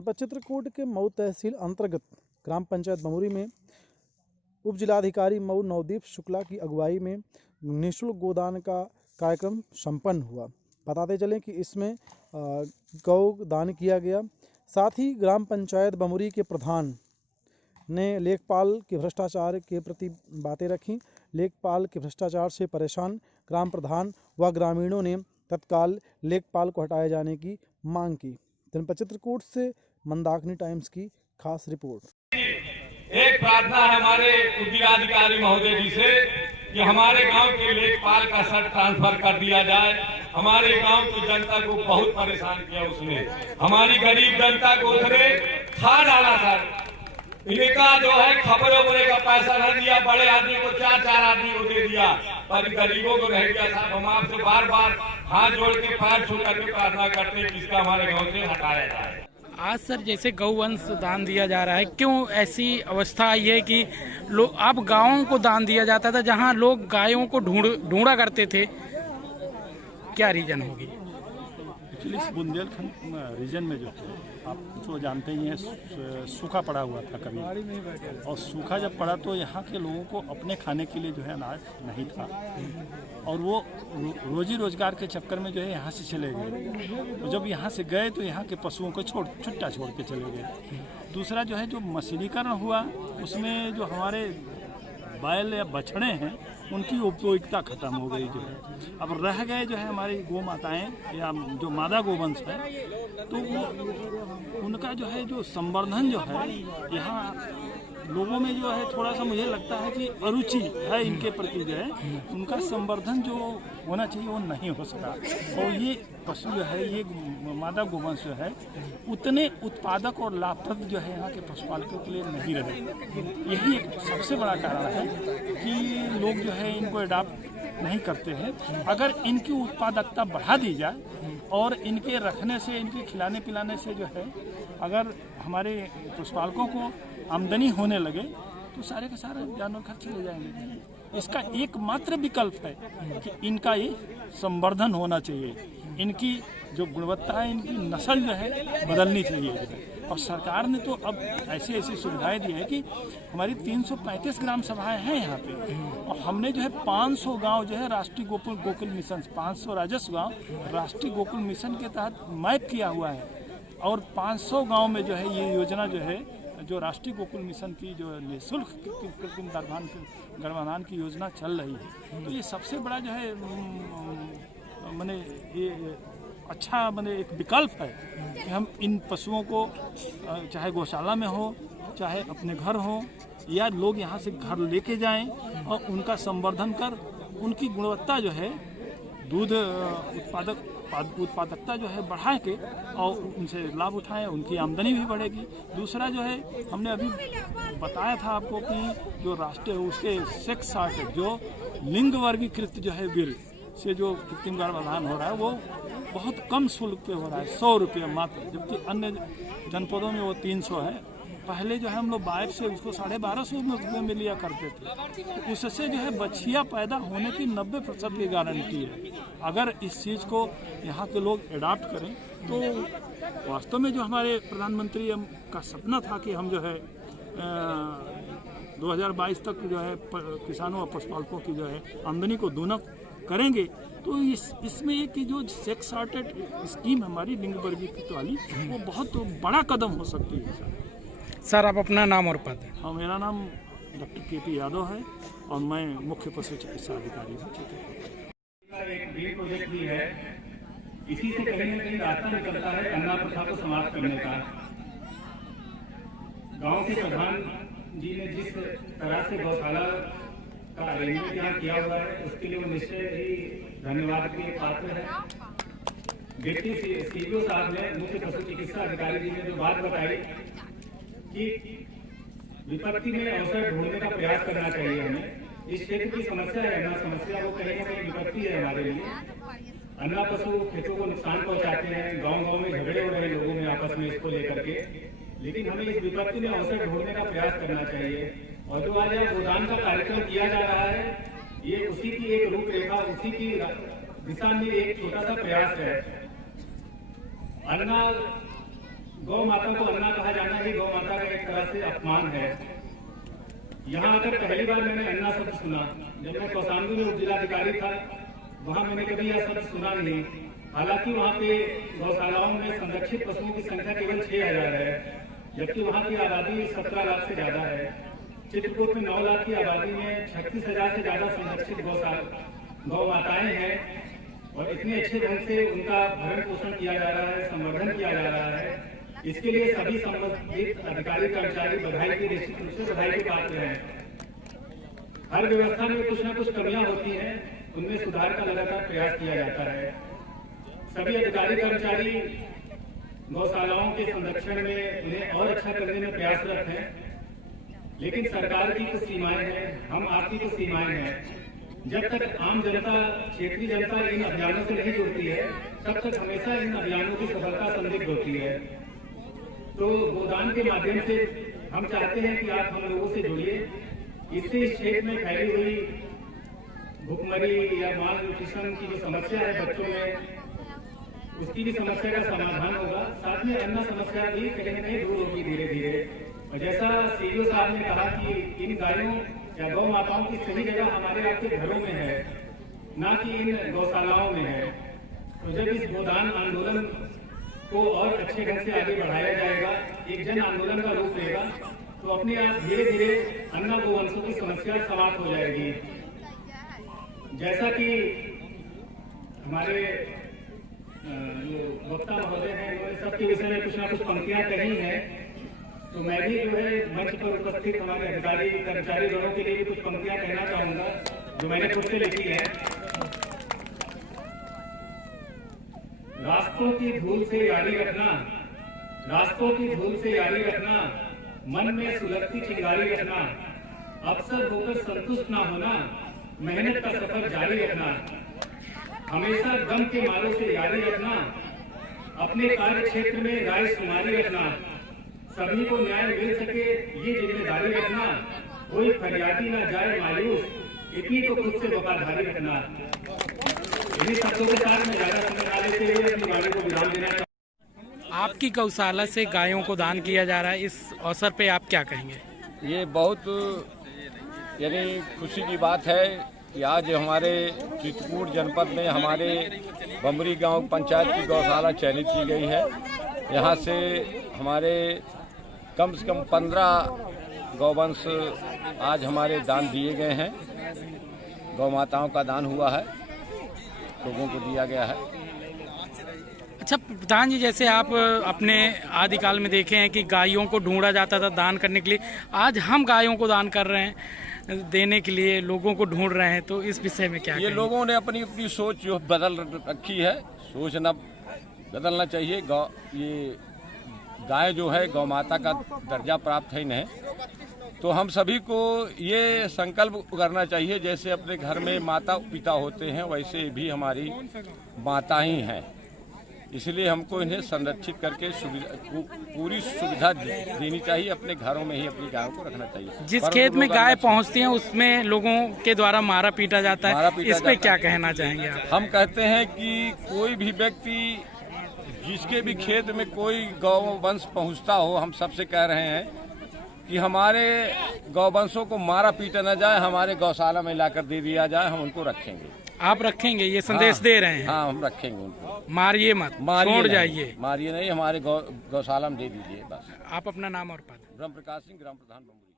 जनपद चित्रकूट के मऊ तहसील अंतर्गत ग्राम पंचायत बमुरी में उप जिलाधिकारी मऊ नवदीप शुक्ला की अगुवाई में निःशुल्क गोदान का कार्यक्रम संपन्न हुआ। बताते चलें कि इसमें गौ दान किया गया। साथ ही ग्राम पंचायत बमुरी के प्रधान ने लेखपाल के भ्रष्टाचार के प्रति बातें रखीं। लेखपाल के भ्रष्टाचार से परेशान ग्राम प्रधान व ग्रामीणों ने तत्काल लेखपाल को हटाए जाने की मांग की। जनपद चित्रकूट से मंदाकिनी टाइम्स की खास रिपोर्ट। एक प्रार्थना है हमारे जिलाधिकारी महोदय जी से कि हमारे गांव के लेखपाल का सर ट्रांसफर कर दिया जाए। हमारे गांव की जनता को बहुत परेशान किया उसने, हमारी गरीब जनता को उसने खा डाला सर। इनका जो है खबरों का पैसा न दिया, बड़े आदमी को चार आदमी को दे दिया, पर गरीबों को रह गया साहब। हम आपसे बार बार हाथ जोड़ के पैर छू करके प्रार्थना करते हैं कि इसका हमारे गांव से हटाया जाए। आज सर जैसे गौवंश दान दिया जा रहा है, क्यों ऐसी अवस्था आई है कि लोग अब गांवों को दान दिया जाता था जहां लोग गायों को ढूंढा करते थे, क्या रीजन होगी? एक्चुअली इस बुंदेलखंड रीजन में जो है आप तो जानते ही हैं सूखा पड़ा हुआ था कभी, और सूखा जब पड़ा तो यहाँ के लोगों को अपने खाने के लिए जो है अनाज नहीं था, और वो रोजी रोजगार के चक्कर में जो है यहाँ से चले गए। तो जब यहाँ से गए तो यहाँ के पशुओं को छुट्टा छोड़ के चले गए। दूसरा जो है जो मशीनीकरण हुआ उसमें जो हमारे बैल या बछड़े हैं उनकी उपयोगिता खत्म हो गई जो है। अब रह गए जो है हमारी गौ माताएँ या जो मादा गोवंश है, तो वो उनका जो है जो संवर्धन जो है यहाँ लोगों में जो है थोड़ा सा मुझे लगता है कि अरुचि है इनके प्रति जो है, उनका संवर्धन जो होना चाहिए वो नहीं हो सका। और ये पशु जो है, ये मादा गोवंश जो है उतने उत्पादक और लाभप्रद जो है यहाँ के पशुपालकों के लिए नहीं रहे। यही एक सबसे बड़ा कारण है कि लोग जो है इनको अडॉप्ट नहीं करते हैं। अगर इनकी उत्पादकता बढ़ा दी जाए और इनके रखने से, इनके खिलाने पिलाने से जो है अगर हमारे पशुपालकों को आमदनी होने लगे तो सारे के सारे जानवर घर चले जाएंगे। इसका एकमात्र विकल्प है कि इनका ये संवर्धन होना चाहिए, इनकी जो गुणवत्ता है, इनकी नस्ल जो है बदलनी चाहिए। और सरकार ने तो अब ऐसी सुविधाएं दी है कि हमारी 335 ग्राम सभाएं हैं यहाँ पे, और हमने जो है 500 गांव जो है राष्ट्रीय गोकुल मिशन, 500 राजस्व गांव राष्ट्रीय गोकुल मिशन के तहत मैप किया हुआ है, और 500 गांव में जो है ये योजना जो है जो राष्ट्रीय गोकुल मिशन की जो निःशुल्क कृत्रिम गर्भाधान की योजना चल रही है। तो ये सबसे बड़ा जो है माने ये अच्छा माने एक विकल्प है कि हम इन पशुओं को चाहे गौशाला में हो, चाहे अपने घर हो, या लोग यहाँ से घर लेके जाएं और उनका संवर्धन कर उनकी गुणवत्ता जो है दूध उत्पादकता जो है बढ़ा के और उनसे लाभ उठाएं, उनकी आमदनी भी बढ़ेगी। दूसरा जो है हमने अभी बताया था आपको कि जो राष्ट्रीय उसके सेक्स सर्टिफिकेट जो लिंग वर्गीकृत जो है बिल से जो कृत्रिम गर्भाधान हो रहा है वो बहुत कम शुल्क पे हो रहा है, 100 रुपये मात्र, जबकि अन्य जनपदों में वो 300 है। पहले जो है हम लोग बाइक से उसको 1250 रुपये में लिया करते थे। तो उससे जो है बछिया पैदा होने की 90% की गारंटी है। अगर इस चीज़ को यहाँ के लोग अडॉप्ट करें तो वास्तव में जो हमारे प्रधानमंत्री का सपना था कि हम जो है 2022 तक जो है किसानों और पशुपालकों की जो है आमदनी को दोगुना करेंगे, तो इसमें एक जो सेक्स सॉर्टेड स्कीम हमारी लिंग वर्गीकृत वाली वो बहुत बड़ा कदम हो सकती है। सर आप अपना नाम और पद? हाँ, मेरा नाम डॉक्टर KP यादव है और मैं मुख्य पशु चिकित्सा अधिकारी हूँ। एक बड़ी प्रोजेक्ट भी है, इसी से कहीं न कहीं रास्ता निकलता है अन्ना प्रथा को समाप्त करने का। गांव के प्रधान जी ने जिस तरह से गौशाला का अरेंजमेंट यहाँ किया हुआ है उसके लिए वो निश्चय ही धन्यवाद के पात्र है। डिप्टी CPO साहब ने, मुख्य पशु चिकित्सा अधिकारी जी ने जो बात बताई कि विपत्ति में अवसर ढूंढने का प्रयास करना चाहिए हमें। इस क्षेत्र की समस्या है ना, समस्या वो कहीं ना कहीं विपत्ति है हमारे लिए। अन्ना पशु खेतों को नुकसान पहुंचाते हैं, गांव में झगड़े हो रहे हैं लोगों में आपस में इसको लेकर के, लेकिन हमें इस विपत्ति में अवसर ढूंढने का प्रयास करना चाहिए। और जो आज यहाँ गोदान का कार्यक्रम किया जा रहा है ये उसी की एक रूपरेखा, उसी की दिशा में एक छोटा सा प्रयास है। अन्ना गौ माता को अन्ना कहा जाना ही गौ माता का एक तरह से अपमान है। यहाँ आकर पहली बार मैंने अन्ना शब्द सुना। जब मैं कौशाम्बी में उपजिलाधिकारी था, वहाँ मैंने कभी यह शब्द सुना नहीं। हालांकि वहाँ पे गौशालाओं में संरक्षित पशुओं की संख्या केवल 6000 है, जबकि वहाँ की आबादी 17 लाख से ज्यादा है। चित्रकूट में 9 लाख की आबादी में 36,000 से ज्यादा संरक्षित गौ माताएं हैं और इतने अच्छे ढंग से उनका भरण पोषण किया जा रहा है, संवर्धन किया जा रहा है। इसके लिए सभी संबंधित अधिकारी कर्मचारी बधाई की निश्चित रूप से बधाई के पात्र हैं। हर व्यवस्था में कुछ न कुछ कमियां होती हैं, उनमें सुधार का लगातार प्रयास किया जाता है। सभी अधिकारी कर्मचारी गौशालाओं के संरक्षण में उन्हें और अच्छा करने में प्रयासरत हैं, लेकिन सरकार की कुछ सीमाएं हैं, हम आपकी कुछ सीमाएं हैं। जब तक आम जनता, क्षेत्रीय जनता इन अभियानों से नहीं जुड़ती है, तब तक हमेशा इन अभियानों की सफलता संदिग्ध होती है। तो गोदान के माध्यम से हम चाहते हैं कि आप हम लोगों से जुड़िए। इससे इस क्षेत्र में फैली हुई भुखमरी या माल न्यूट्रिशन की जो समस्या है बच्चों में, उसकी भी समस्या का समाधान होगा। साथ में अन्य समस्या भी कहीं न कहीं दूर होगी धीरे धीरे। और जैसा सीईओ साहब ने कहा कि इन गायों या गौ माताओं की सही जगह हमारे आपके घरों में है, ना कि इन गौशालाओं में है। तो जब इस गोदान आंदोलन को और अच्छे ढंग से आगे बढ़ाया जाएगा, एक जन आंदोलन का रूप लेगा, तो अपने आप धीरे धीरे अन्ना गोवंशों की समस्या समाप्त हो जाएगी। जैसा कि हमारे जो वक्ता महोदय हैं, उन्होंने सबके विषय में कुछ ना कुछ पंक्तियां कही हैं, तो मैं भी जो है मंच पर उपस्थित हमारे अधिकारी कर्मचारी दोनों के लिए भी कुछ पंक्तियां कहना चाहूंगा, जो मैंने खुद से लिखी है। रास्तों की धूल से यारी रखना, रास्तों की धूल से यारी रखना, मन में सुलगती चिंगारी रखना, अवसर होकर संतुष्ट ना होना, मेहनत का सफर जारी रखना, हमेशा गम के मारों से यारी रखना, अपने कार्य क्षेत्र में राय शुमारी रखना, सभी को न्याय मिल सके ये जिम्मेदारी रखना, कोई फरियादी ना जाए मायूस, इतनी तो खुद से वफादारी रखना। इन्हीं शब्दों के साथ में ज्यादा समय ना लेते हुए अपनी वाणी को विराम देना चाहूँगा। आपकी गौशाला से गायों को दान किया जा रहा है, इस अवसर पे आप क्या कहेंगे? ये बहुत यानी खुशी की बात है कि आज हमारे चित्रकूट जनपद में हमारे बमरी गांव पंचायत की गौशाला चयनित की गई है। यहाँ से हमारे कम से कम 15 गौवंश आज हमारे दान दिए गए हैं। गौ माताओं का दान हुआ है, लोगों को दिया गया है। अच्छा प्रधान जी, जैसे आप अपने आदिकाल में देखे हैं कि गायों को ढूंढा जाता था दान करने के लिए, आज हम गायों को दान कर रहे हैं, देने के लिए लोगों को ढूंढ रहे हैं, तो इस विषय में क्या ये लोगों ने अपनी अपनी सोच जो बदल रखी है, सोच न बदलना चाहिए। ये गाय जो है गौ माता का दर्जा प्राप्त है इन्हें, तो हम सभी को ये संकल्प करना चाहिए, जैसे अपने घर में माता पिता होते हैं वैसे भी हमारी माता ही हैं। इसलिए हमको इन्हें संरक्षित करके पूरी सुविधा देनी चाहिए, अपने घरों में ही अपनी गायों को रखना चाहिए। जिस खेत में गाय पहुंचती हैं उसमें लोगों के द्वारा मारा पीटा जाता है, इस पे क्या कहना चाहेंगे आप? हम कहते हैं कि कोई भी व्यक्ति जिसके भी खेत में कोई गौ वंश पहुँचता हो, हम सबसे कह रहे हैं कि हमारे गौवंशों को मारा पीटा न जाए, हमारे गौशाला में लाकर दे दिया जाए, हम उनको रखेंगे। आप रखेंगे, ये संदेश दे रहे हैं? हाँ, हम रखेंगे उनको। मारिए मत, छोड़ जाइए। मारिए नहीं, हमारे गौशाला में दे दीजिए बस। आप अपना नाम और पद? ब्रह्म प्रकाश सिंह, ग्राम प्रधान बमरी।